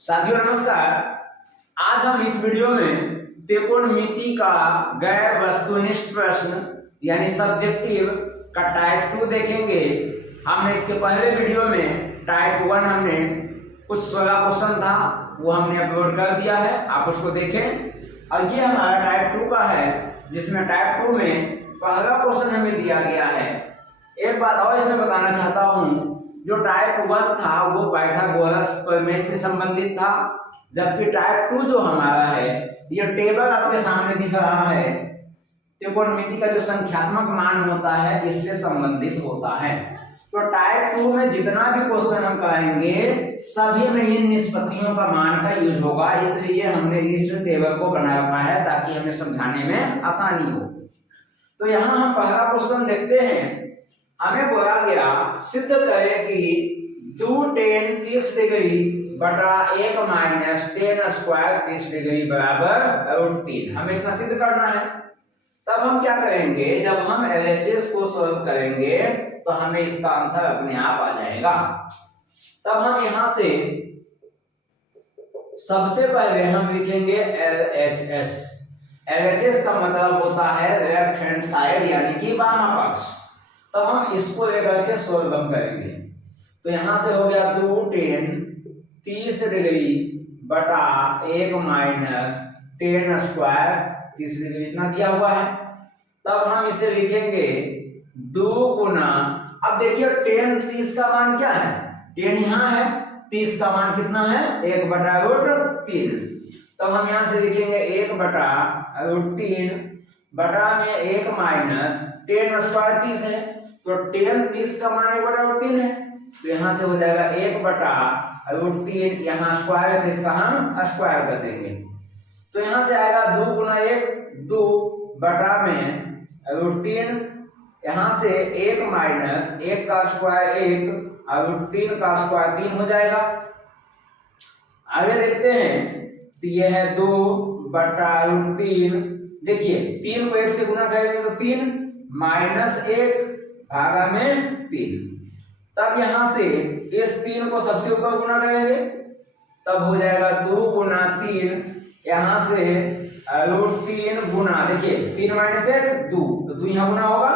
साथियों नमस्कार। आज हम इस वीडियो में त्रिकोणमिति का गैर वस्तुनिष्ठ प्रश्न यानी सब्जेक्टिव का टाइप 2 देखेंगे। हमने इसके पहले वीडियो में टाइप 1 हमने कुछ 16 क्वेश्चन था वो हमने अपलोड कर दिया है, आप उसको देखें। और ये हमारा टाइप 2 का है जिसमें टाइप 2 में पहला क्वेश्चन हमें दिया गया है। एक बात और इसमें बताना चाहता हूँ, जो टाइप 1 था वो पाइथागोरस प्रमेय से संबंधित था, जबकि टाइप 2 जो हमारा है ये टेबल आपके सामने दिख रहा है, त्रिकोणमिति का जो संख्यात्मक मान होता है इससे संबंधित होता है। तो टाइप 2 में जितना भी क्वेश्चन हम करेंगे सभी में इन निष्पत्तियों का मान का यूज होगा, इसलिए हमने इस टेबल को बना रखा है ताकि हमें समझाने में आसानी हो। तो यहाँ हम पहला क्वेश्चन देखते हैं। हमें बोला गया सिद्ध करें कि 2 tan 30 डिग्री बटा 1 माइनस tan स्क्वायर 30 डिग्री बराबर √3। हमें इतना सिद्ध करना है। तब हम क्या करेंगे, जब हम LHS को सॉल्व करेंगे तो हमें इसका आंसर अपने आप आ जाएगा। तब हम यहां से सबसे पहले हम लिखेंगे LHS। LHS का मतलब होता है लेफ्ट हैंड साइड यानी कि वामा पक्ष। तब हम इसको लेकर के सोल्व करेंगे। तो यहां से हो गया 2 tan 30 डिग्री बटा 1 माइनस tan स्क्वायर 30 डिग्री इतना दिया हुआ है। तब हम इसे लिखेंगे 2 गुना, अब देखिए tan 30 का मान क्या है, tan यहां है, 30 का मान कितना है 1 बटा √3। तब हम यहां से लिखेंगे 1 बटा √3 बटा में 1 माइनस tan स्क्वायर 30 है, तो tan 30 का मान 1 बटा √3 है, तो यहां से हो जाएगा 1 बटा √3, यहाँ स्क्वायर है तो इसका हम स्क्वायर कर देंगे। तो यहां से आएगा 2 गुना 1 2 बटा में √3, यहां से 1 माइनस 1 का स्क्वायर 1 और √3 का स्क्वायर 3 हो जाएगा। आगे देखते हैं, तो यह है 2 बटा √3, देखिए 3 को 1 से गुना करेंगे तो 3 माइनस 1 भागा में 3। तब यहां से इस 3 को सबसे ऊपर गुना करेंगे, तब हो जाएगा 2 गुना 3, यहां से √3 गुना, देखिए 3 माइनस 1 2, तो 2 यहां गुना होगा,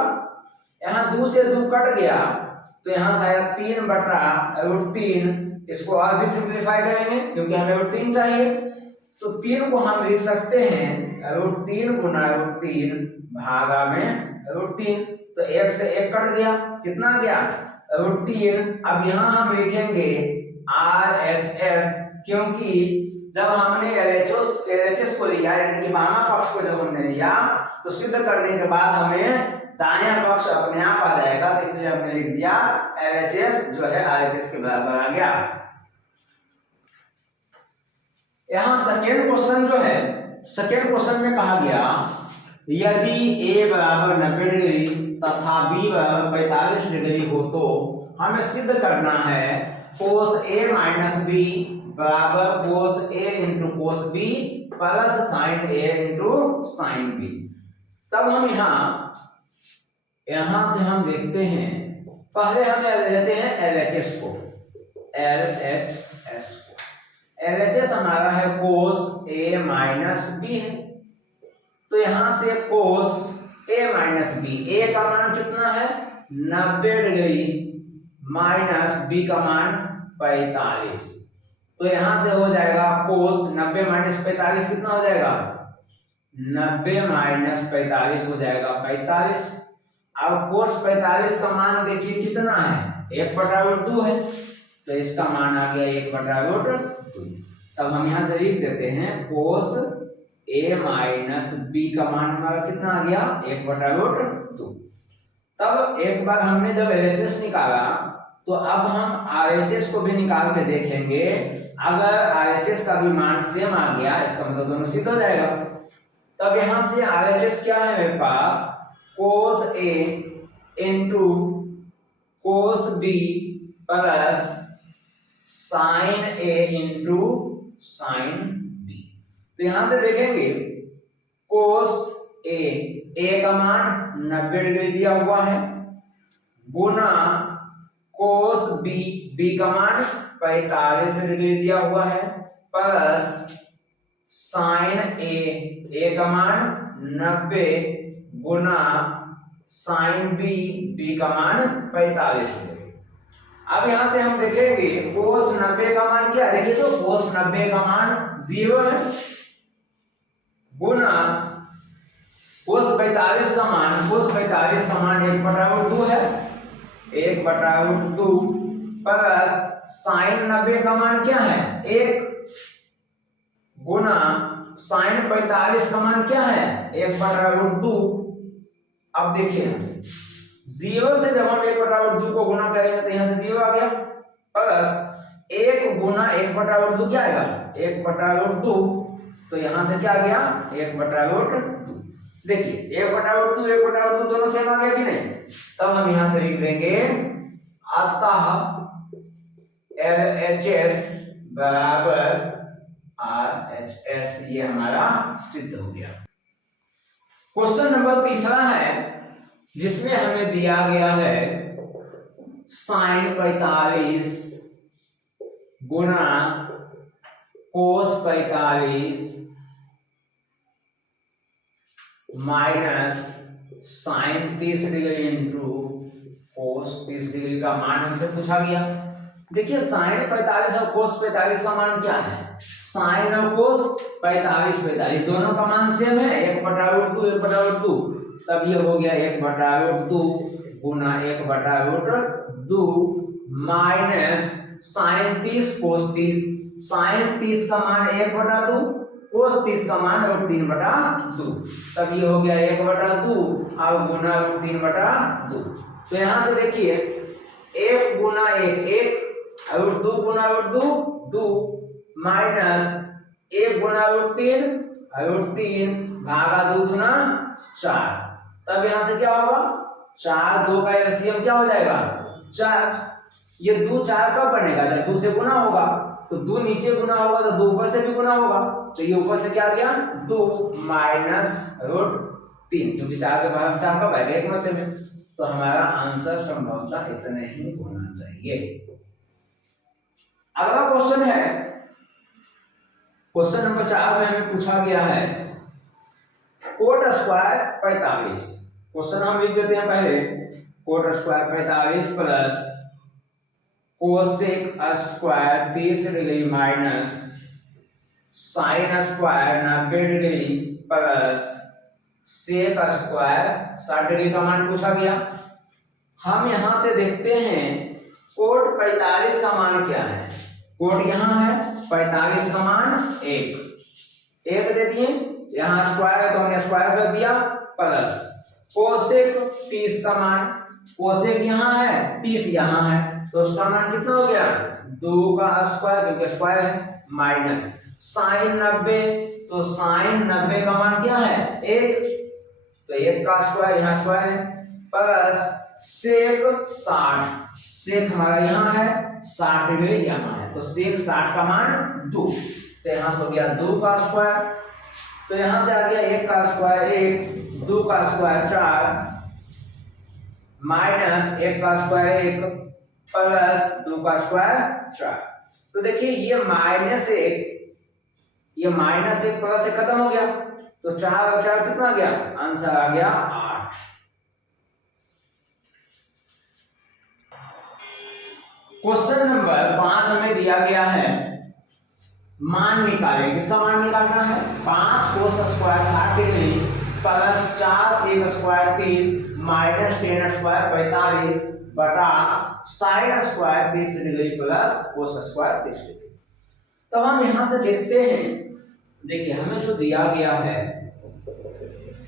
यहां 2 से 2 कट गया तो यहां से आया 3 बटा √3। इसको और भी सिंप्लीफाई करेंगे क्योंकि हमें √3 चाहिए, तो 3 को हम लिख सकते हैं √3 गुना √3 भागा में √3। तो 1 से 1 कट गया, कितना आ गया √3। अब यहां हम लिखेंगे RHS, क्योंकि जब हमने LHS को लिया यानी कि वामा पक्ष को जब हमने लिया तो सिद्ध करने के बाद हमें दायां पक्ष अपने आप आ जाएगा, तो इसलिए हमने लिख दिया LHS जो है RHS के बराबर आ गया। यहां सेकेंड क्वेश्चन जो है, सेकेंड क्वेश्चन में कहा गया यदि a बराबर 90 डिग्री तथा b बराबर 45 डिग्री हो तो हमें सिद्ध करना है cos a माइनस b बराबर cos a into cos b plus sin a into sin b। तब हम यहां से हम देखते हैं, पहले हम लेते हैं LHS को। LHS हमारा है cos a माइनस b है, तो यहां से cos a minus b, a का मान कितना है 90 डिग्री माइनस b का मान 45, तो यहां से हो जाएगा cos 90 माइनस 45 कितना हो जाएगा 90 माइनस 45 हो जाएगा 45। अब cos 45 का मान देखिए कितना है 1 बटा √2 है, तो इसका मान आ गया 1 बटा √2। तब हम यहां से लिख देते हैं cos a माइनस b का मान हमारा कितना आ गया 1 बटा √2। तब एक बार हमने जब LHS निकाला तो अब हम RHS को भी निकाल के देखेंगे। अगर RHS का भी मान सेम आ गया इसका मतलब दोनों सिद्ध हो जाएगा। तब यहां से RHS क्या है मेरे पास cos a into cos b plus sin a into sin b। तो यहां से देखेंगे cos a का मान 90 डिग्री दिया हुआ है गुना cos b का मान 45 डिग्री दिया हुआ है प्लस साइन ए का मान 90 गुना साइन बी का मान 45 डिग्री। अब यहां से हम देखेंगे कोस 90 का मान क्या है, देखिए तो कोस 90 का मान 0 है गुना कोस 45 का मान 1/2 है 1/2 प्लस साइन 90 का मान क्या है 1 गुना साइन 45 का मान क्या है 1/2। अब देखिए 0 से जब हम 1/2 को गुना करेंगे तो यहां से 0 आ गया प्लस 1 गुना 1/2 क्या आएगा 1/2, तो यहां से क्या आ गया 1/2। देखिए 1/2 दोनों सेम आ गया कि नहीं, तब हम यहां से लिख देंगे अतः LHS बराबर RHS, ये हमारा सिद्ध हो गया। क्वेश्चन नंबर तीसरा है जिसमें हमें दिया गया है साइन 45 गुना cos 45 minus sine 30 degree into cos 30 degree का मान हमसे पूछा गया। देखिए साइन 45 और कोस 45 का मान क्या है, साइन और कोस 45 दोनों का मान सेम है 1/2 तब ये हो गया 1/2 गुना 1/2 माइनस साइन 30 कोस 30, साइन 30 का मान 1/2 कोस 30 का मान 3/2, तब ये हो गया 1/2 अब गुना 3/2। तो यहां से देखिए 1 गुना 1 और 2 गुना 2 माइनस 1 गुना 3 और 3 भागा 2 गुना 4, तब यहां से क्या होगा 4 2 का एलसीएम क्या हो जाएगा 4। ये 2 4 कब बनेगा जब 2 से गुना होगा, तो 2 नीचे गुना होगा तो 2 ऊपर से भी गुना होगा, तो ये ऊपर से क्या आ गया 2 माइनस √3 क्योंकि 4 के बाद 4 कब आएगा एक मतलब में, तो हमारा आंसर संभवतः इतने ही होना चाहिए। अगला क्वेश्चन है क्वेश्चन नंबर 4 में हमें पूछा गया है कोट स्क्वायर 45। क्वेश्चन हम लिख देते हैं पहले cot square 45 plus cosec square 30 degree minus sine square 90 degree plus sec square 60 degree का मान पूछा गया। हम यहां से देखते हैं कोट 45 का मान क्या है, कोट यहां है 45 का मान 1 दे दिए, यहां स्क्वायर है तो हमने स्क्वायर कर दिया प्लस कोसेक 30 का मान, कोसेक यहां है 30 यहां है तो उसका मान कितना हो गया 2 का स्क्वायर क्योंकि स्क्वायर है माइनस साइन 90, तो साइन 90 का मान क्या है 1, तो 1 का स्क्वायर यहां स्क्वायर है प्लस सेक 60, सेक हमारा यहां है 60 डिग्री यहां है तो सेक 60 का मान 2, तो यहां से हो गया 2 का स्क्वायर, तो यहां से आ गया 1 का स्क्वायर 1, 2 का स्क्वायर 4 माइनस 1 का स्क्वायर 1 प्लस 2 का स्क्वायर 4। तो देखिए ये माइनस 1 प्लस 1 खत्म हो गया, तो 4 और 4 कितना आ गया आंसर आ गया 8। क्वेश्चन नंबर 5 हमें दिया गया है मान निकालें, किसका मान निकालना है 5 cos square 60 degree plus 4 sec square 30 minus 10 square 45 बटा sine square 30 degree plus cos square 30 degree. तो हम यहां से देखते हैं, देखिए हमें जो दिया गया है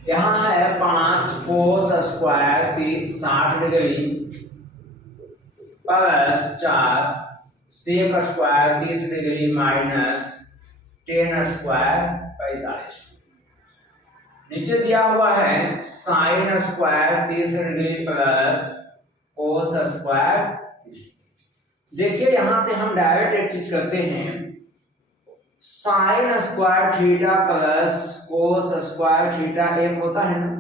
यहां है 5 cos square 60 degree plus 4 sec square 30 degree minus 10 square 45। नीचे दिया हुआ है sine square 30 degree plus cos square. देखिए यहां से हम डायरेक्ट एक चीज करते हैं, sine square theta plus cos square theta एक होता है ना,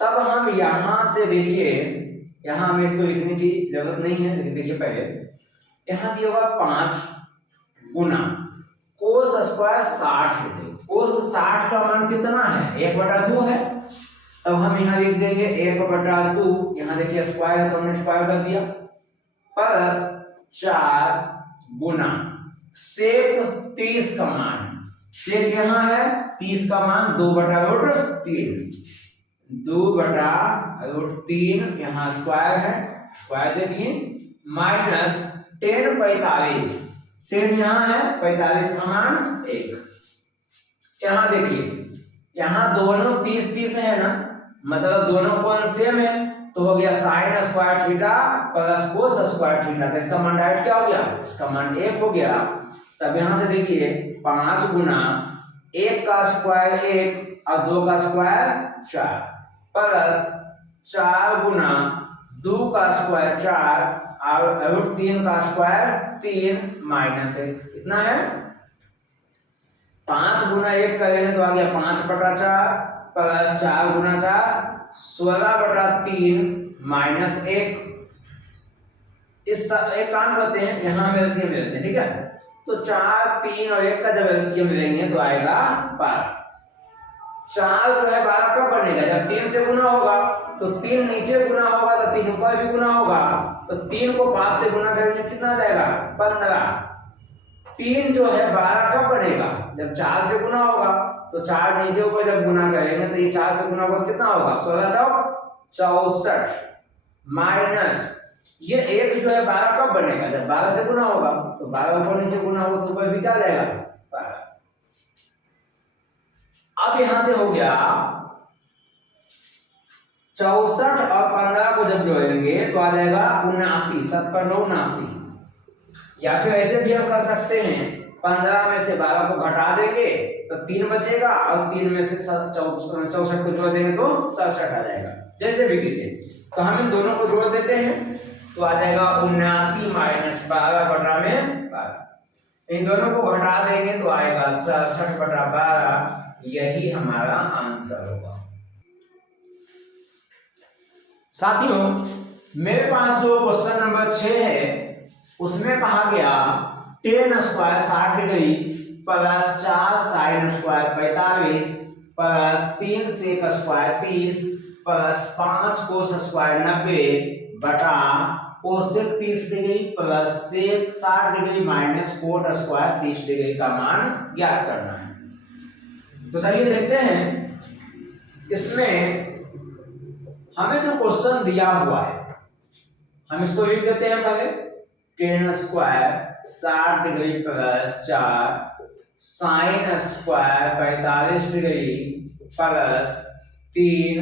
तब हम यहां से देखिए यहां हमें इसको लिखने की जरूरत नहीं है, लेकिन देखिए पहले यहां दिया हुआ 5 गुना कोस स्क्वायर 60 डिग्री। कोस 60 का मान कितना है? 1/2 है। तब हम यहाँ लिख देंगे 1/2, यहाँ देखिए स्क्वायर है तो हमने स्क्वायर कर दिया, प्लस 4 गुना सेक 30 का मान, सेक यहाँ है 30 का मान 2/√3, 2/√3 यहाँ स्क्वायर है, स्क्वायर दे दिए, माइनस 10 45, 10 यहाँ है 45 का मान 1। यहाँ देखिए यहाँ दोनों 30 है ना, मतलब दोनों कोण सेम है, तो हो गया sign square theta plus cos square theta. तो इसका मान डायरेक्ट क्या हो गया? इसका मान 1 हो गया। तब यहां से देखिए 5 गुना 1 का स्क्वायर 1 और 2 का स्क्वायर 4, प्लस 4 गुना 2 का स्क्वायर 4 और √3 का स्क्वायर 3 माइनस 1 कितना है? 5 गुना 1 करेंगे तो आ गया 5/4 प्लस 4 गुना 4 16/3 माइनस 1। इस एक काम करते हैं, यहां हम एलसीएम लेते हैं, ठीक है? तो 4 3 और 1 का जब एलसीएम लेंगे तो आएगा 12। 4 जो है 12 कब बनेगा? जब 3 से गुना होगा, तो 3 नीचे गुना होगा तो 3 ऊपर भी गुना होगा, तो 3 को 5 से गुना करेंगे कितना आ जाएगा? 15। 3 जो है 12 कब बनेगा? जब 4 से गुना होगा, तो 4 नीचे ऊपर जब गुना करेंगे तो ये 4 से गुना होगा कितना होगा? 16 चौक 64 माइनस ये 1 जो है 12 कब बनेगा? जब 12 से गुना होगा, तो 12 ऊपर नीचे गुना होगा तो ऊपर भी क्या जाएगा? 12। अब यहां से हो गया 64 और 15 को जब जोड़ेंगे तो आ जाएगा 79, 7 पर 9 79। या फिर ऐसे भी हम कर सकते हैं, 15 में से 12 को घटा देंगे तो 3 बचेगा और 3 में से 64 को जोड़ देंगे तो 67 आ जाएगा। जैसे भी कीजिए, तो हम इन दोनों को जोड़ देते हैं तो आ जाएगा 79 माइनस 12 में 12। इन दोनों को घटा देंगे तो आएगा 67/12। यही हमारा आंसर होगा। साथियों, मेरे पास जो क्वेश्चन नंबर 6 है उसमें कहा गया tan square 60 degree plus 4 sine square 45 plus 3 sec square 30 plus 5 cos square 90 बटा cosec 30 degree plus sec 60 degree minus cot square 30 degree का मान ज्ञात करना है। तो चलिए देखते हैं, इसमें हमें जो क्वेश्चन दिया हुआ है हम इसको लिख देते हैं पहले। tan square 60 degree plus 4 sine square 45 degree plus 3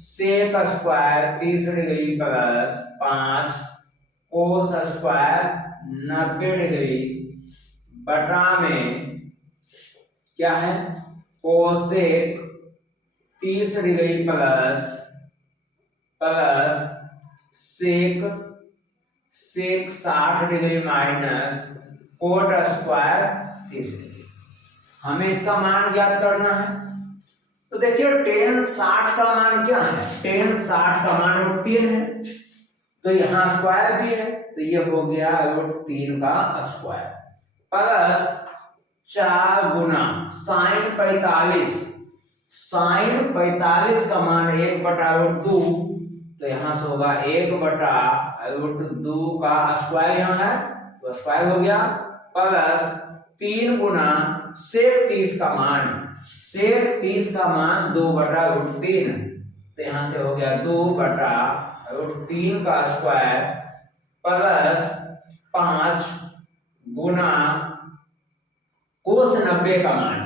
sec square 30 degree plus 5 cos square 90 degree बटा में क्या है? Cosec 30 degree plus sec 60 degree minus cot square 30 degree. हमें इसका मान ज्ञात करना है। तो देखिए tan 60 का मान क्या है? tan 60 का मान √3 है, तो यहाँ स्क्वायर भी है, तो ये हो गया √3 का स्क्वायर प्लस 4 गुना साइन 45, साइन 45 का मान 1/√2, तो यहां से होगा 1/√2 का स्क्वायर यहाँ है तो स्क्वायर हो गया, प्लस 3 गुना सेक 30 का मान, सेक 30 का मान 2/√3, तो यहां से हो गया 2/√3 का स्क्वायर प्लस 5 गुना कोस 90 का मान,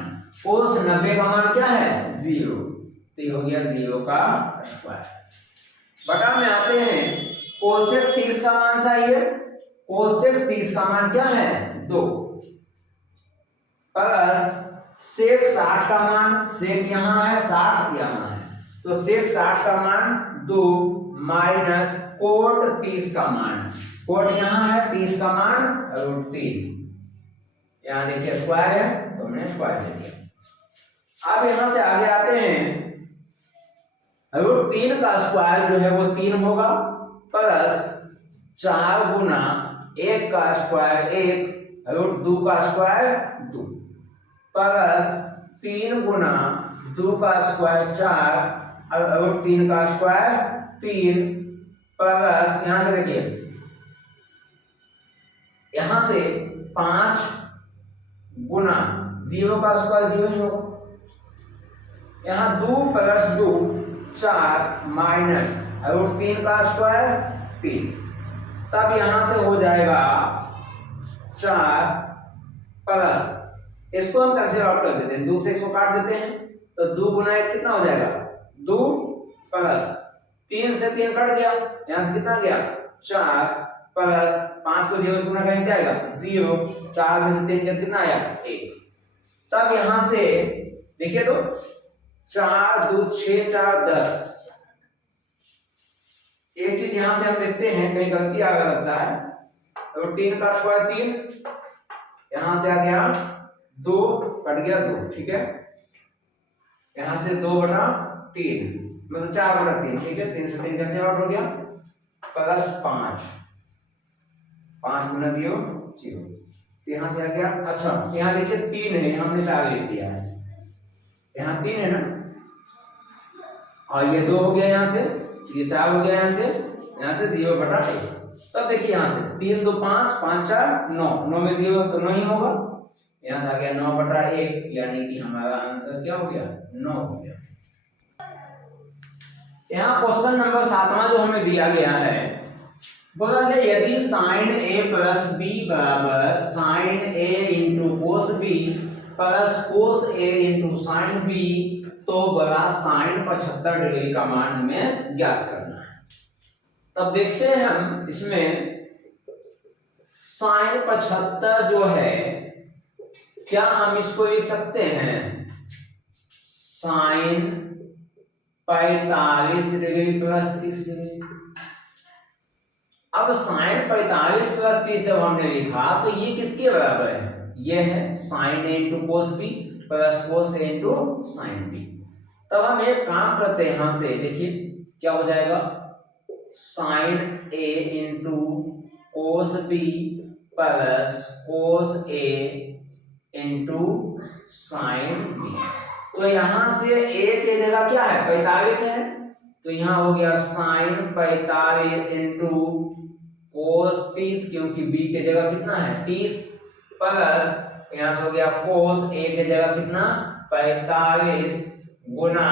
कोस 90 का मान क्या है? 0, तो ये हो गया 0 का स्क्वायर। बटा में आते हैं, कोसेक 30 का मान चाहिए, कोसेक 30 का मान क्या है? 2 प्लस सेक 60 का मान, सेक यहाँ है 60 यहाँ है, तो सेक 60 का मान 2 माइनस कोट 30 का मान, कोट यहाँ है 30 का मान √3, यहाँ देखिए स्क्वायर है तो हमने स्क्वायर दे दिया। अब यहां से आगे आते हैं, √3 का स्क्वायर जो है वो 3 होगा प्लस 4 गुना 1 का स्क्वायर 1 रूट 2 का स्क्वायर 2 प्लस 3 गुना 2 का स्क्वायर 4 और रूट 3 का स्क्वायर 3 प्लस यहां से देखिए यहां से 5 गुना 0 का स्क्वायर 0 ही होगा, यहां 2 प्लस 2 4 माइनस रूट 3 का स्क्वायर 3, तब यहां से हो जाएगा 4 प्लस इसको हम कैंसिल आउट कर देते हैं, 2 से इसको काट देते हैं तो 2 गुना 1 कितना हो जाएगा 2 प्लस 3 से 3 कट गया, यहां से कितना गया 4 प्लस 5 को 0 से गुना करेंगे क्या आएगा 0, 4 में से 3 का कितना आया 1, तब यहां से देखिए तो 4 2 6 4 10। एक चीज यहां से हम देखते हैं कहीं गलती आ लगता है, तो 3 का स्क्वायर 3, यहां से आ गया 2 कट गया 2, ठीक है, यहां से 2/3 मतलब 4/3, ठीक है, 3 से 3 कैंसिल आउट हो गया प्लस 5 गुना 0 0, तो यहां से आ गया, अच्छा यहां देखिए 3 है, हमने 4 लिख दिया है, यहां 3 है ना, और ये 2 हो गया, यहां से ये 4 हो गया, यहां से 0/1, तब देखिए यहां से 3 2 5 5 4 9, 9 में 0 तो 9 ही होगा, यहां से आ गया 9/1, यानी कि हमारा आंसर क्या हो गया 9 हो गया। यहाँ क्वेश्चन नंबर 7वां जो हमें दिया गया है, बोला है यदि sin a प्लस b बराबर sin a into cos b plus cos a into sin b, तो बड़ा sin 75 डिग्री का मान हमें ज्ञात करना है। तब देखते हैं हम इसमें sin 75 जो है, क्या हम इसको लिख सकते हैं sin 45 डिग्री प्लस 30 डिग्री। अब sin 45 प्लस 30 जब हमने लिखा तो ये किसके बराबर है, ये है sin a into cos b plus cos a into sin b। तब हम एक काम करते हैं, यहां से देखिए क्या हो जाएगा sin a into cos b plus cos a into sin b। तो यहां से a की जगह क्या है 45 है, तो यहां हो गया sin 45 इंटू कोस 30, क्योंकि b की जगह कितना है 30, प्लस यहां से हो गया कोस a की जगह कितना 45 गुना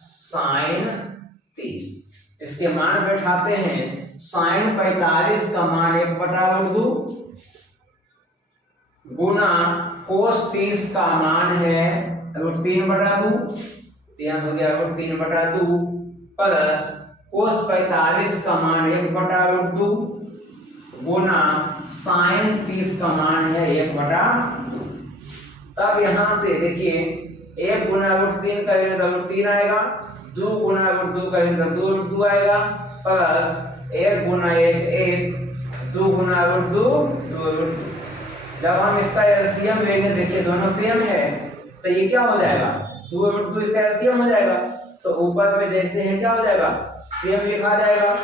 sin 30। इसके मान बैठाते हैं, sin 45 का मान 1/2 गुना कोस 30 का मान है √3/2, यहां से हो गया √3/2 प्लस कोस 45 का मान 1/2 गुना sin 30 का मान है 1/2। तब यहां से देखिए 1 गुना √3 करेंगे तो √3 आएगा, 2 गुना √2 करेंगे तो 2√2 आएगा, प्लस 1 गुना 1 1, 2 गुना √2 2√2। जब हम इसका एलसीएम लेंगे, देखिए दोनों सेम है, तो ये क्या हो जाएगा 2√2 इसका एलसीएम हो जाएगा, तो ऊपर में जैसे है क्या हो जाएगा सेम लिखा जाएगा,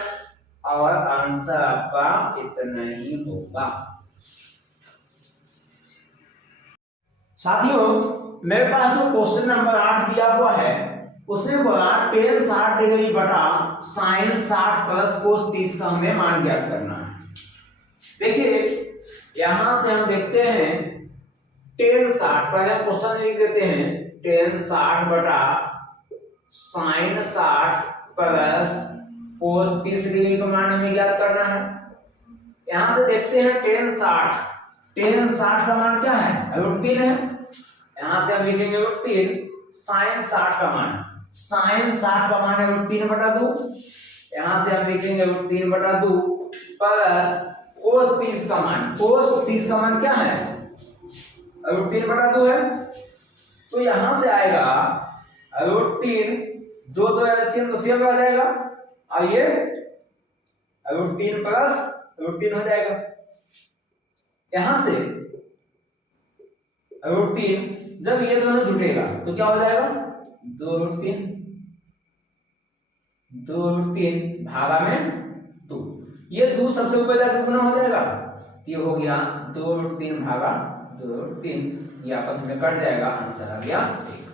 और आंसर आपका इतना ही होगा। साथियों मेरे पास जो क्वेश्चन नंबर 8 दिया हुआ है उसमें बोला tan 60 डिग्री बटा sin 60 प्लस कोस 30 का हमें मान ज्ञात करना है। देखिए यहां से हम देखते हैं tan 60, पहले क्वेश्चन लिख देते हैं, tan 60 बटा sin 60 प्लस कोस 30 डिग्री का मान हमें ज्ञात करना है। यहां से देखते हैं tan 60 का मान क्या है √3 है, यहां से हम लिखेंगे √3, sin 60 का मान है √3/2, यहां से हम लिखेंगे √3/2 प्लस कोस 30 का मान क्या है √3/2 है, तो यहां से आएगा √3, 2 एलसीएम तो सेम आ जाएगा, और ये √3 प्लस √3 हो जाएगा। यहां से √3 जब ये दोनों जुटेगा तो क्या हो जाएगा 2√3 भागा में 2, ये 2 सबसे ऊपर जाकर गुना हो जाएगा, ये हो गया 2√3 भागा 2√3, ये आपस में कट जाएगा, आंसर आ गया 1।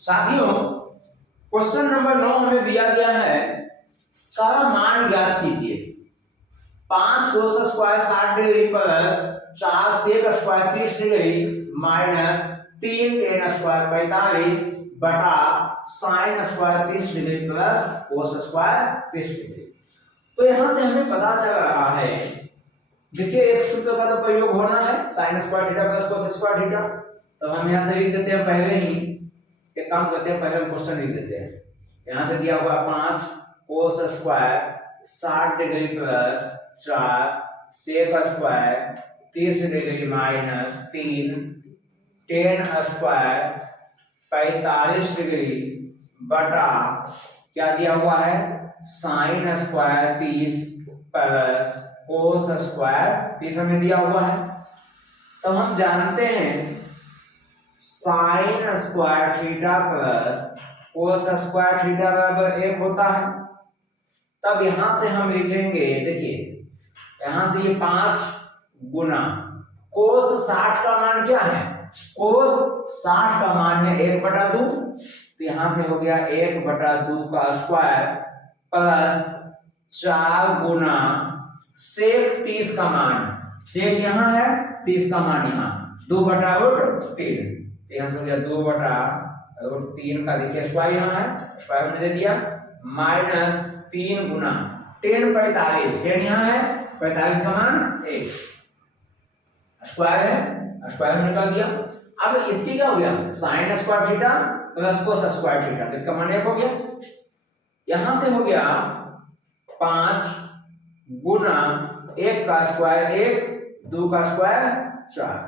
साथियों क्वेश्चन नंबर 9 हमें दिया गया है, का मान ज्ञात कीजिए। 5 cos square 60 degree plus 4 sec square 30 degree minus 3 tan square 45 बटा sin square 30 degree plus cos square 30 degree. तो यहां से हमें पता चल रहा है, देखिए एक सूत्र का तो प्रयोग होना है, sin square theta plus cos square theta. तो हम यहां से लिख देते हैं, पहले ही एक काम करते हैं, पहले हम क्वेश्चन लिख देते हैं। यहां से दिया हुआ 5 cos square 60 degree plus 4 sec square 30 degree minus 3 tan square 45 degree बटा क्या दिया हुआ है, sin square 30 plus cos square 30 हमें दिया हुआ है। तो हम जानते हैं sin square theta plus cos square theta बराबर 1 होता है। तब यहां से हम लिखेंगे, देखिए यहां से ये 5 गुना cos 60 का मान क्या है, cos 60 का मान है 1/2, तो यहां से हो गया 1/2 का स्क्वायर प्लस 4 गुना sec 30 का मान, sec यहां है 30 का मान यहां 2/3, यहां से हो गया 2/3 का, देखिए स्क्वायर यहां है, स्क्वायर में दे दिया, माइनस 3 गुना tan 45, tan यहां है 45 का मान 1 स्क्वायर है, स्क्वायर में निकाल दिया। अब इसकी क्या हो गया, sin square theta plus cos square theta, इसका मान 1 हो गया। यहां से हो गया 5 गुना 1 का स्क्वायर 1, 2 का स्क्वायर 4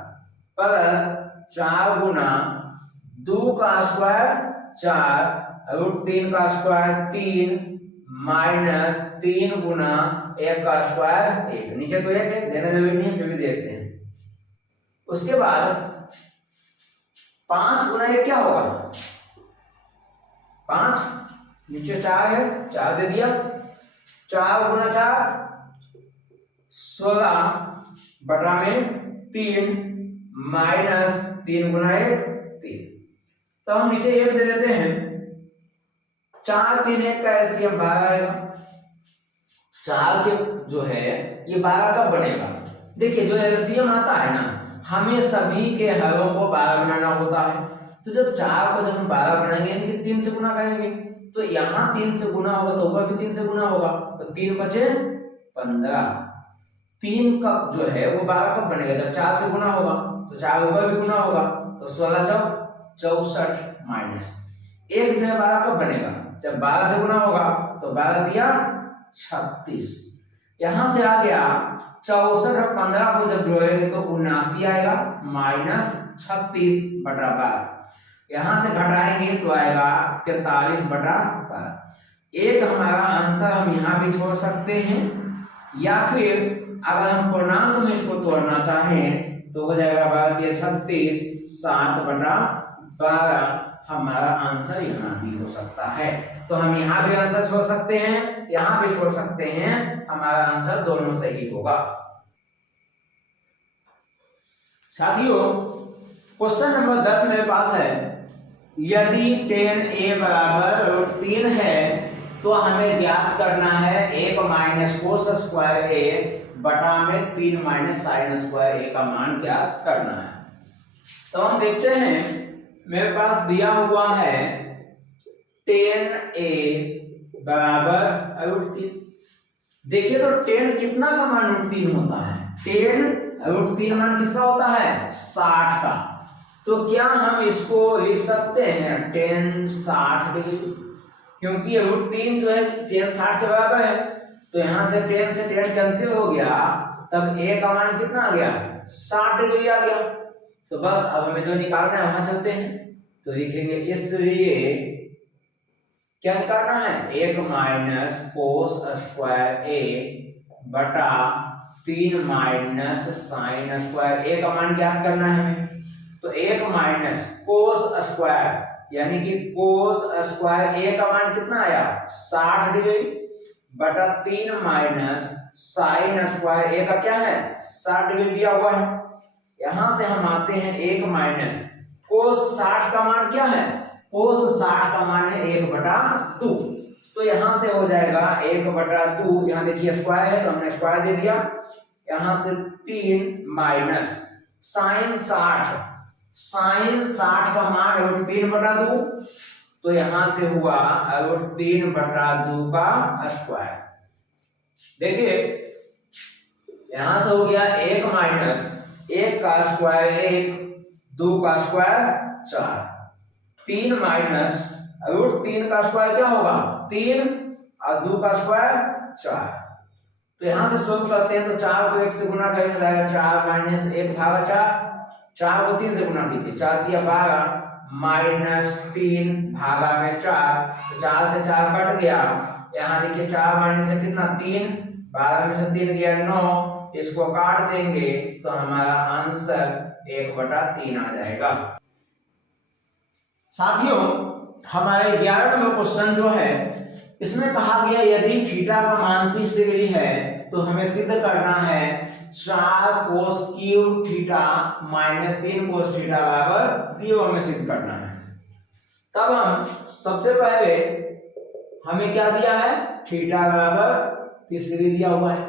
प्लस 4 गुना 2 का स्क्वायर 4 √3 का स्क्वायर 3 माइनस 3 गुना 1 का स्क्वायर 1, नीचे तो 1 है, देना जरूरी नहीं है फिर भी देखते हैं। उसके बाद 5 गुना 1 क्या होगा, 5 नीचे 4 है, 4 दे दिया, 4 गुना 4 16 बटा में 3 माइनस 3 गुना 1 3। तो हम नीचे 1 दे देते हैं, 4 3 1 का एलसीएम 12 आएगा। 4 के जो है ये 12 कब बनेगा, देखिए जो एलसीएम आता है ना, हमें सभी के हरों को 12 बनाना होता है। तो जब 4 को जब हम 12 बनाएंगे यानी कि 3 से गुना करेंगे, तो यहाँ 3 से गुना होगा तो ऊपर भी 3 से गुना होगा, तो 3 बचे 15। 3 कब जो है वो 12 कब बनेगा, जब 4 से गुना होगा, तो 4 ऊपर भी गुना होगा, तो 16 64 माइनस 1 जो है 12 कब बनेगा, जब 12 से गुना होगा, तो 12 दिया 36। यहां से आ गया 64 और 15 को जब जोड़ेंगे तो 79 आएगा माइनस 36 बटा 12। यहां से घटाएंगे तो आएगा 43 बटा 12। एक हमारा आंसर हम यहां भी छोड़ सकते हैं, या फिर अगर हम पूर्णांक में इसको तोड़ना चाहें तो हो जाएगा 36 7 बटा 12, हमारा आंसर यहाँ भी हो सकता है। तो हम यहाँ भी आंसर छोड़ सकते हैं, यहाँ भी छोड़ सकते हैं, हमारा आंसर दोनों सही होगा। साथियों क्वेश्चन नंबर 10 मेरे पास है, यदि tan a बराबर √3 है तो हमें ज्ञात करना है 1 माइनस cos स्क्वायर a बटा में 3 माइनस sin स्क्वायर a का मान ज्ञात करना है। तो हम देखते हैं मेरे पास दिया हुआ है tan a बराबर √3। देखिए तो tan कितना का मान √3 होता है, tan √3 मान किसका होता है 60 का। तो क्या हम इसको लिख सकते हैं tan 60 डिग्री, क्योंकि √3 जो है tan 60 के बराबर है, तो यहां से tan से tan कैंसिल हो गया, तब a का मान कितना आ गया 60 डिग्री आ गया। तो बस अब हमें जो निकालना है वहां चलते हैं, तो लिखेंगे इसलिए क्या निकालना है 1 माइनस cos स्क्वायर a बटा 3 माइनस sin स्क्वायर a का मान ज्ञात करना है हमें। तो 1 माइनस cos स्क्वायर यानी कि cos स्क्वायर a का मान कितना आया 60 डिग्री, बटा 3 माइनस साइन स्क्वायर, ए का क्या है 60 डिग्री दिया हुआ है। यहां से हम आते हैं 1 माइनस कोस 60 का मान क्या है, कोस 60 का मान है 1/2, तो यहां से हो जाएगा 1/2, यहां देखिए स्क्वायर है तो हमने स्क्वायर दे दिया, यहां से 3 माइनस साइन 60, साइन 60 का मान √3/2, तो यहां से हुआ √3/2 का स्क्वायर। देखिए यहां से हो गया 1 माइनस 1 का स्क्वायर 1, 2 का स्क्वायर 4, 3 माइनस √3 का स्क्वायर क्या होगा 3 और 2 का स्क्वायर 4। तो यहां से सोल्व करते हैं तो 4 को 1 से गुना करेंगे तो आएगा 4 माइनस 1/4, 4 को 3 से गुना कीजिए, 4 3 12 माइनस 3 भागा में 4, तो 4 से 4 कट गया, यहाँ देखिए 4 माइनस से कितना 3, 12 में से 3 गया 9, इसको काट देंगे तो हमारा आंसर 1/3 आ जाएगा। साथियों हमारे 11 नंबर क्वेश्चन जो है इसमें कहा गया यदि थीटा का मान 30 डिग्री है तो हमें सिद्ध करना है 4 cos cube theta minus 3 cos theta बराबर 0 हमें सिद्ध करना है। तब हम सबसे पहले हमें क्या दिया है थीटा बराबर 30 डिग्री दिया हुआ है,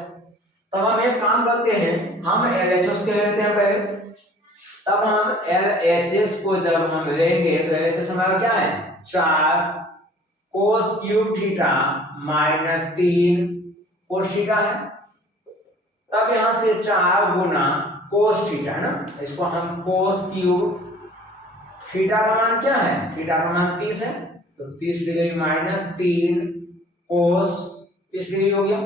तब हम एक काम करते हैं हम LHS के लेते हैं पहले, तब हम LHS को जब हम लेंगे तो LHS हमारा क्या है 4 cos cube theta minus 3 cos theta है, तब यहां से 4 गुना cos थीटा है ना, इसको हम cos क्यूब थीटा का मान क्या है थीटा का मान 30 है तो 30 डिग्री माइनस 3 cos 30 डिग्री हो गया,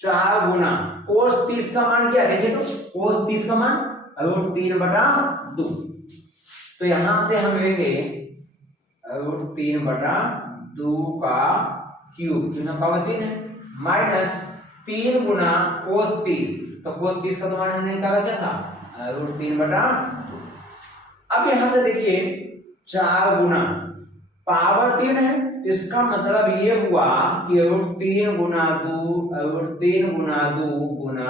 4 गुना cos 30 का मान क्या है देखिए तो cos 30 का मान √3/2, तो यहां से हम लेंगे √3/2 का क्यूब, क्यों ना पावर 3 है, माइनस 3 गुना cos 30, तो cos 30 का तो मान हमने निकाला क्या था √3/2। अब यहां से देखिए 4 गुना पावर 3 है, इसका मतलब ये हुआ कि √3 गुना 2 √3 गुना 2 गुना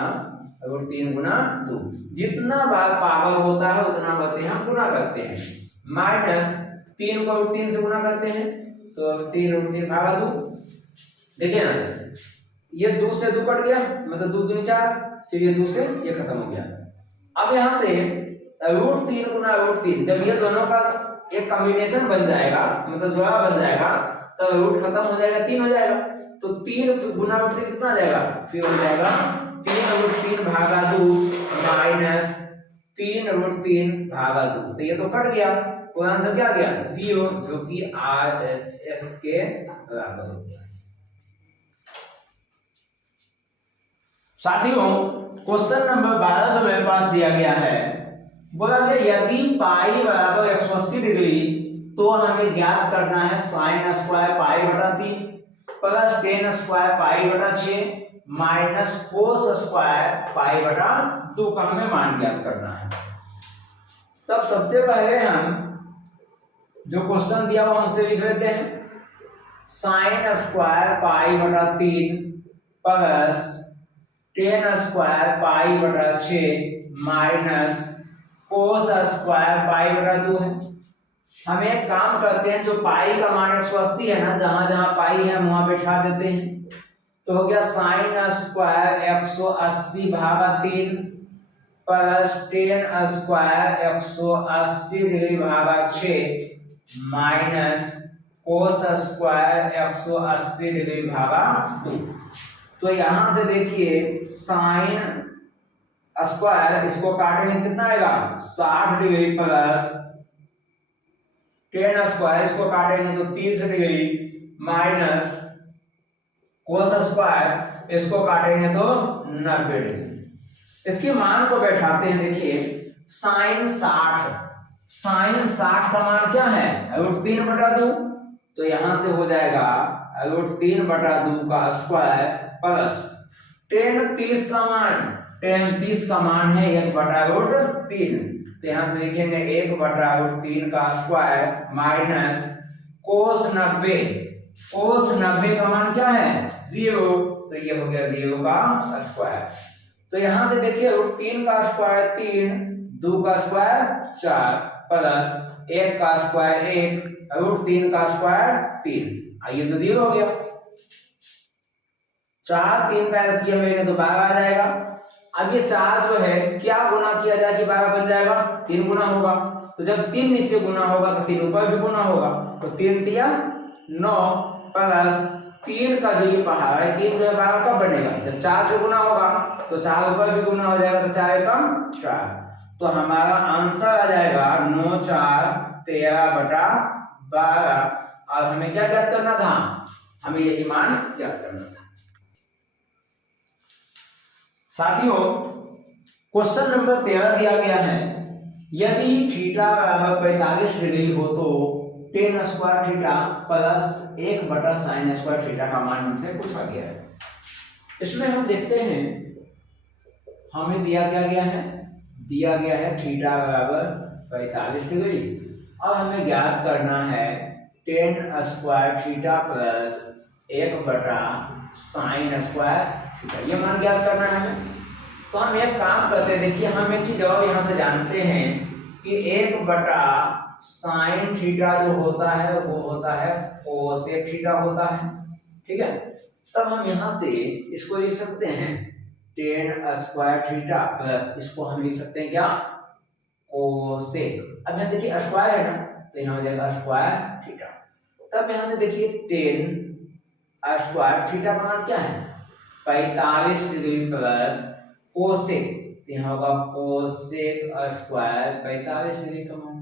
√3 गुना 2, जितना बार पावर होता है उतना करते हैं हम गुना करते हैं, माइनस 3 को √3 से गुना करते हैं तो 3 √3 भागा 2, देखिए ना ये 2 से 2 कट गया मतलब 2 दूनी 4, फिर ये 2 से ये खत्म हो गया। अब यहां से √3 गुना √3 जब ये दोनों का एक कॉम्बिनेशन बन जाएगा मतलब जोड़ा बन जाएगा तो रूट खत्म हो जाएगा 3 हो जाएगा, तो 3 गुना √3 कितना आ जाएगा फिर हो जाएगा 3 √3 भागा 2 माइनस 3 √3 भागा 2, तो ये तो कट गया तो आंसर क्या आ गया 0, जो कि RHS के बराबर हो गया। साथियों क्वेश्चन नंबर 12 जो मेरे पास दिया गया है, बोला गया यदि पाई बराबर 180 डिग्री तो हमें ज्ञात करना है sine square π/3 plus tan square π/6 minus cos square π/2 का हमें मान ज्ञात करना है। तब सबसे पहले हम जो क्वेश्चन दिया हुआ हमसे लिख लेते हैं, sine square π/3 plus tan square π/6 minus cos square π/2 है। हम एक काम करते हैं जो पाई का मान 180 है ना, जहां जहां पाई है वहां बैठा देते हैं, तो हो गया साइन स्क्वायर 180 भागा 3 प्लस टेन स्क्वायर 180 डिग्री भागा 6 माइनस कोस स्क्वायर 180 डिग्री भागा 2। तो यहां से देखिए साइन स्क्वायर इसको काटेंगे कितना आएगा 60 डिग्री प्लस टेन स्क्वायर इसको काटेंगे तो 30 डिग्री माइनस कोस स्क्वायर इसको काटेंगे तो 90 डिग्री। इसके मान को बैठाते हैं, देखिए साइन 60 का मान क्या है √3/2, तो यहां से हो जाएगा √3/2 का स्क्वायर प्लस टेन 30 का मान है 1/√3, तो यहां से लिखेंगे 1/√3 का स्क्वायर माइनस कोस 90 कोस 90 का मान क्या है 0, तो ये हो गया 0 का स्क्वायर। तो यहां से देखिए रूट 3 का स्क्वायर 3, 2 का स्क्वायर 4 प्लस 1 का स्क्वायर 1, रूट 3 का स्क्वायर 3, आइए तो 0 हो गया। 4 3 का एलसीएम लेंगे तो 12 आ जाएगा। अब ये 4 जो है क्या गुना किया जाए कि 12 बन जाएगा, 3 गुना होगा। तो जब 3 नीचे गुना होगा तो 3 ऊपर भी गुना होगा, तो 3 तिया 9 प्लस 3 का जो ये पहाड़ है 3 जो है 12 कब बनेगा जब 4 से गुना होगा, तो 4 ऊपर भी गुना हो जाएगा, तो 4 एकम 4। तो हमारा आंसर आ जाएगा 9 4 13/12। और हमें क्या ज्ञात करना था, हमें यही मान ज्ञात करना था। साथियों क्वेश्चन नंबर 13 दिया गया है, यदि थीटा बराबर 45 डिग्री हो तो ten square theta plus 1/sin square theta का मान हमसे पूछा गया है। इसमें हम देखते हैं हमें दिया क्या गया है, दिया गया है थीटा बराबर 45 डिग्री और हमें ज्ञात करना है ten square theta plus 1/sin square theta, ये मान ज्ञात करना है हमें। तो हम एक काम करते हैं, देखिए हम एक चीज और यहाँ से जानते हैं कि 1/sin थीटा जो होता है वो होता है कोसेक थीटा होता है, ठीक है। तब हम यहाँ से इसको लिख सकते हैं टेन स्क्वायर थीटा प्लस इसको हम लिख सकते हैं क्या कोसेक। अब यहाँ देखिए स्क्वायर है ना, तो यहाँ हो जाएगा स्क्वायर थीटा। तब यहाँ से देखिए टेन स्क्वायर थीटा का मान क्या है 45 डिग्री प्लस कोसेक, यहाँ होगा कोसेक स्क्वायर 45 डिग्री का मान।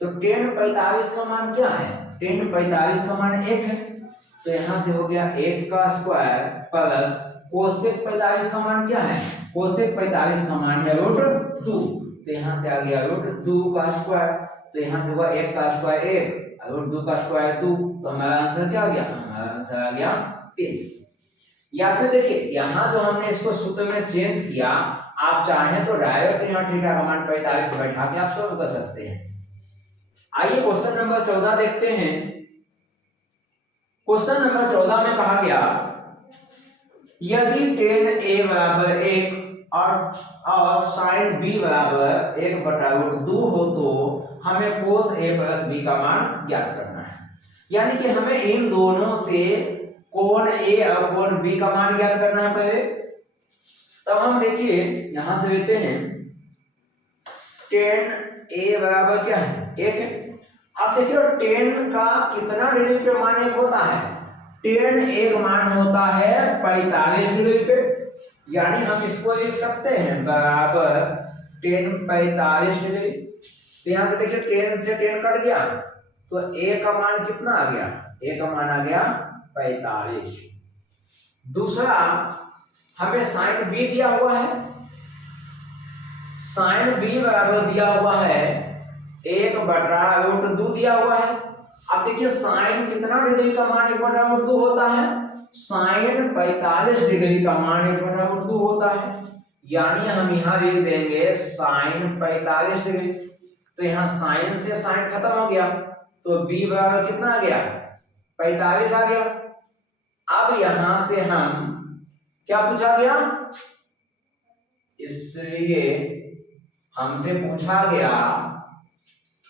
तो टेन 45 का मान क्या है, टेन 45 का मान 1 है, तो यहाँ से हो गया 1 का स्क्वायर प्लस कोसेक 45 का मान क्या है, कोसेक 45 का मान है रूट 2, तो यहाँ से आ गया रूट 2 का स्क्वायर। तो यहाँ से हुआ 1 का स्क्वायर 1 और रूट 2 का स्क्वायर 2, तो हमारा आंसर क्या आ गया, हमारा आंसर आ गया 3। या फिर देखिए यहाँ जो हमने इसको सूत्र में चेंज किया, आप चाहें तो डायरेक्ट यहाँ थीटा का मान 45 बैठा के आप सॉल्व कर सकते हैं। आइए क्वेश्चन नंबर 14 देखते हैं। क्वेश्चन नंबर 14 में कहा गया यदि टेन a बराबर 1 और साइन b बराबर 1/√2 हो तो हमें कोस a प्लस b का मान ज्ञात करना है। यानी कि हमें इन दोनों से कोण a और कोण b का मान ज्ञात करना है पहले। तब हम देखिए यहां से लेते हैं टेन a बराबर क्या है 1 है। अब देखिए टेन का कितना डिग्री पे मान 1 होता है, टेन एक मान होता है 45 डिग्री पे, यानी हम इसको लिख सकते हैं बराबर टेन 45 डिग्री। तो यहां से देखिए टेन से टेन कट गया, तो a का मान कितना आ गया, a का मान आ गया 45। दूसरा हमें साइन b दिया हुआ है, साइन b बराबर दिया हुआ है 1/√2 दिया हुआ है। अब देखिए साइन कितना डिग्री का मान 1/√2 होता है, साइन 45 डिग्री का मान 1/√2 होता है, यानी हम यहाँ लिख देंगे साइन 45 डिग्री। तो यहाँ साइन से साइन खत्म हो गया, तो b बराबर कितना आ गया 45 आ गया। अब यहां से हम क्या पूछा गया, इसलिए हमसे पूछा गया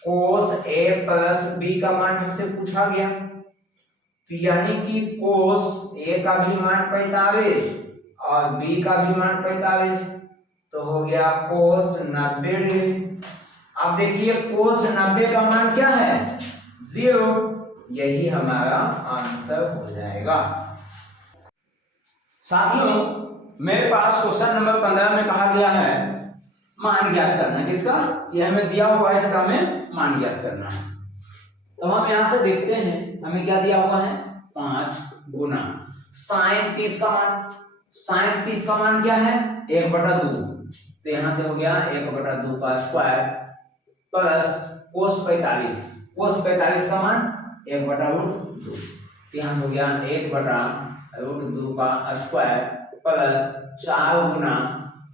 कोस a प्लस b का मान हमसे पूछा गया, तो यानी कि कोस a का भी मान 45 और b का भी मान 45, तो हो गया कोस 90 डिग्री। अब देखिए कोस 90 का मान क्या है 0, यही हमारा आंसर हो जाएगा। साथियों मेरे पास क्वेश्चन नंबर 15 में कहा गया है मान ज्ञात करना, किसका, ये हमें दिया हुआ है, इसका हमें मान ज्ञात करना है। तो हम यहां से देखते हैं हमें क्या दिया हुआ है 5 गुना साइन 30 का मान, साइन 30 का मान क्या है 1/2, तो यहां से हो गया 1/2 का स्क्वायर प्लस कोस 45, कोस 45 का मान 1/√2, तो यहां से हो गया 1/√2 का स्क्वायर प्लस 4 गुना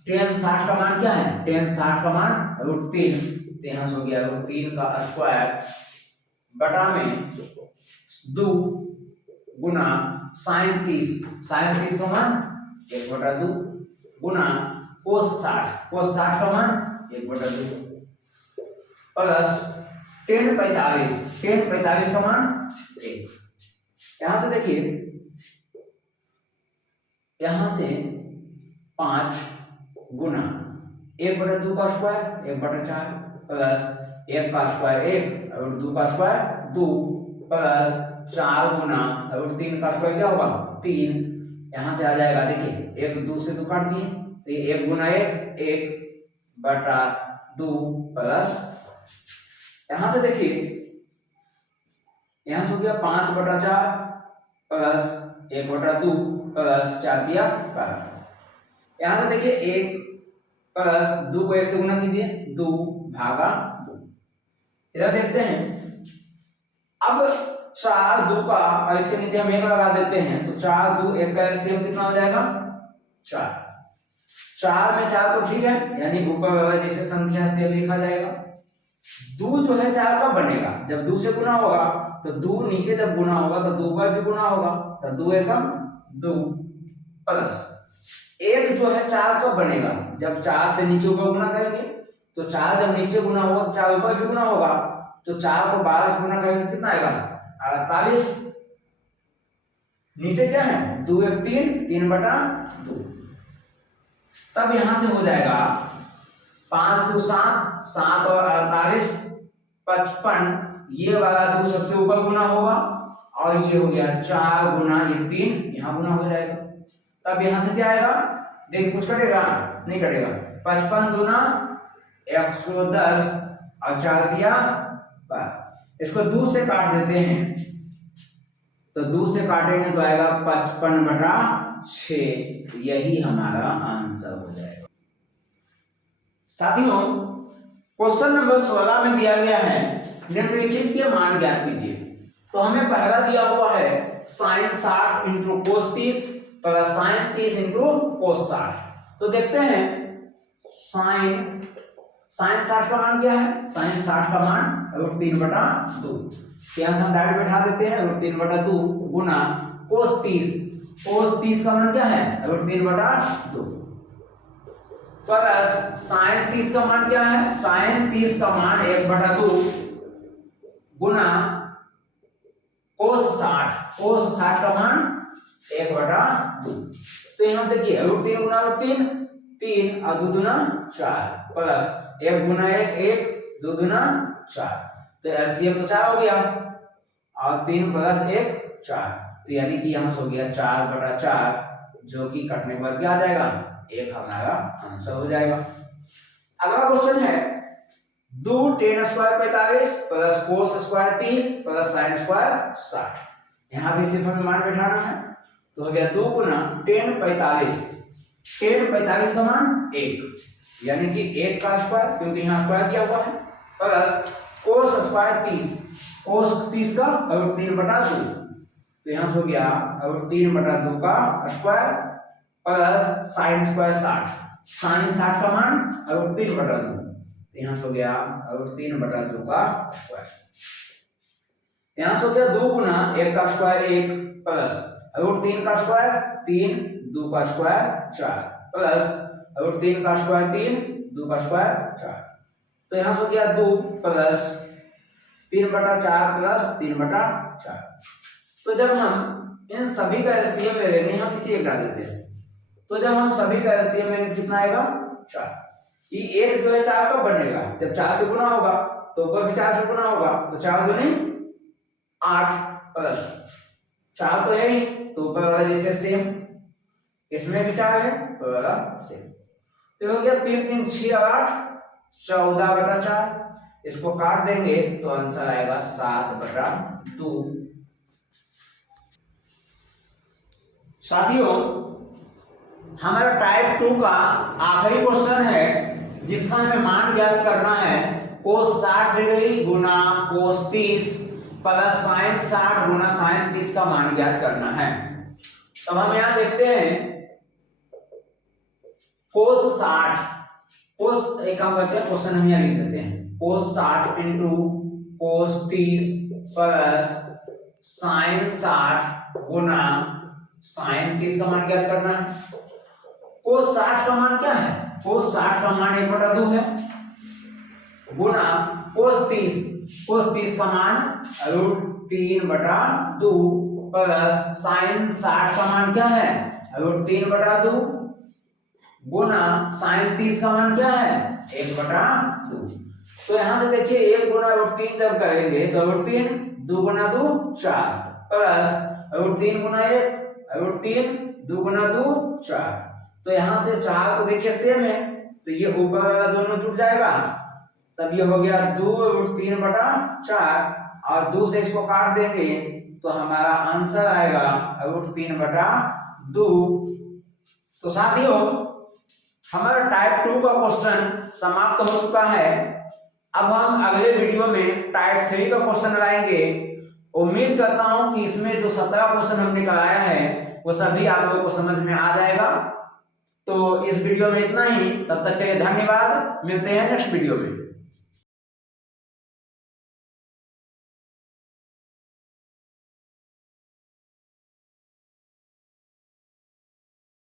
टेन 60 का मान क्या है, टेन 60 का मान √3, तो यहां से हो गया √3 का स्क्वायर बटा में 2, गुना साइन 30, साइन 30 का मान 1/2 गुना कोस 60 का मान 1/2 प्लस टेन 45 का मान 1। यहां से देखिए, यहां से 5 गुना 1/2 का स्क्वायर 1/4 प्लस 1 का स्क्वायर 1 और 2 का स्क्वायर 2 प्लस 4 गुना और 3 का स्क्वायर क्या होगा 3। यहां से आ जाएगा, देखिए 1 2 से 2 काट दिए तो ये 1 गुना 1 1/2 प्लस यहां से देखिए, यहां से हो गया 5/4 प्लस 1/2 प्लस 4 दिया 12। यहां से देखिए 1 प्लस 2 को 1 से गुना कीजिए 2/2। इधर देखते हैं, अब 4 2 का और इसके नीचे हम 1 लगा देते हैं तो 4 2 1 का एलसीएम कितना हो जाएगा 4। 4 में 4 तो ठीक है, यानी ऊपर वाला जैसे संख्या से लिखा जाएगा। 2 जो है 4 कब बनेगा, जब 2 से गुना होगा, तो 2 नीचे जब गुना होगा तो 2 पर भी गुना होगा, तो 2 एकम 2 प्लस 1 जो है 4 कब बनेगा, जब 4 से नीचे ऊपर गुना करेंगे, तो 4 जब नीचे गुना होगा तो 4 ऊपर भी गुना होगा, तो 4 को 12 से गुना करेंगे कितना आएगा 48। नीचे क्या है 2 1 3 3/2। तब यहां से हो जाएगा 5 2 7 7 और 48 55। ये वाला 2 सबसे ऊपर गुना होगा और ये हो गया 4 गुना ये 3 यहां गुना हो जाएगा। तब यहां से क्या आएगा, देखिए कुछ कटेगा नहीं कटेगा, 55 दूना 110 और 4 दिया 12। इसको 2 से काट देते हैं, तो 2 से काटेंगे तो आएगा 55/6। यही हमारा आंसर हो जाएगा। साथियों, क्वेश्चन नंबर 16 में दिया गया है निम्नलिखित के मान ज्ञात कीजिए। तो हमें पहला दिया हुआ है sine 60 into cos 30 plus sine 30 into cos 60। तो देखते हैं साइन 60 का मान क्या है, साइन 60 का मान √3/2। यहां से हम डायरेक्ट बैठा देते हैं √3/2 गुना कोस 30 का मान क्या है √3/2 प्लस साइन 30 का मान क्या है, साइन 30 का मान 1/2 गुना कोस 60 का मान 1/2। तो यहां देखिए √3 गुना √3 3 और 2 दूना 4 प्लस 1 गुना 1 1 2 दूना 4। तो एलसीएम तो 4 हो गया और 3 प्लस 1 4, तो यानी कि यहां से हो गया 4/4, जो कि कटने के बाद क्या आ जाएगा 1 हमारा आंसर हो जाएगा। अगला क्वेश्चन है 2 tan square 45 plus cos square 30 plus sine square 60। यहां भी सिर्फ हमें मान बैठाना है, तो हो गया 2 गुना tan 45 का मान 1 यानी कि 1 का स्क्वायर, क्योंकि यहां स्क्वायर किया हुआ है, प्लस कोस स्क्वायर 30 का √3/2। तो यहां से हो गया √3/2 का स्क्वायर प्लस साइन स्क्वायर 60 का मान √3/2। तो यहां से हो गया √3/2 का स्क्वायर। यहां से हो गया 2 गुना 1 का स्क्वायर 1 प्लस √3 का स्क्वायर 3 2 का स्क्वायर 4 प्लस √3 का स्क्वायर 3 2 का स्क्वायर 4। तो यहां से हो गया 2 प्लस 3/4 प्लस 3/4। तो जब हम इन सभी का एलसीएम ले लेंगे, हम पीछे 1 डाल देते हैं, तो जब हम सभी का एलसीएम लेंगे कितना आएगा 4। ये 1 जो है 4 कब बनेगा, जब 4 से गुना होगा, तो ऊपर भी 4 से गुना होगा, तो 4 दूनी 8 प्लस 4 तो है ही, तो ऊपर वाला जैसे सेम, इसमें भी 4 है ऊपर वाला सेम। तो हो गया 3 3 6 और 8 14/4। इसको काट देंगे तो आंसर आएगा 7/2। साथियों, हमारा टाइप 2 का आखिरी क्वेश्चन है जिसका हमें मान ज्ञात करना है कोस 60 डिग्री गुना कोस 30 प्लस साइन 60 गुना साइन 30 का मान ज्ञात करना है। तब हम यहां देखते हैं कोस 60, कोस एक काम करते हैं, क्वेश्चन हम यहां लिख देते हैं कोस 60 इंटू कोस 30 प्लस साइन 60 गुना साइन किसका मान ज्ञात करना है, कोस 60 का मान क्या है, कोस 60 का मान 1/2 है, गुना कोस 30 का मान √3/2 प्लस साइन 60 का मान क्या है √3/2 गुना साइन 30 का मान क्या है 1/2। तो यहां से देखिए 1 गुना √3 जब करेंगे तो √3 2 गुना 2 4 प्लस √3 गुना 1 √3 2 गुना 2 4। तो यहां से 4 तो देखिए सेम है, तो ये ऊपर वाला दोनों जुड़ जाएगा, तब ये हो गया 2√3/4 और 2 से इसको काट देंगे तो हमारा आंसर आएगा √3/2। तो साथियों हमारा टाइप 2 का क्वेश्चन समाप्त हो चुका है। अब हम अगले वीडियो में टाइप 3 का क्वेश्चन लाएंगे। उम्मीद करता हूं कि इसमें जो 17 क्वेश्चन हमने कराया है वो सभी आप लोगों को समझ में आ जाएगा। तो इस वीडियो में इतना ही, तब तक के लिए धन्यवाद, मिलते हैं नेक्स्ट वीडियो में।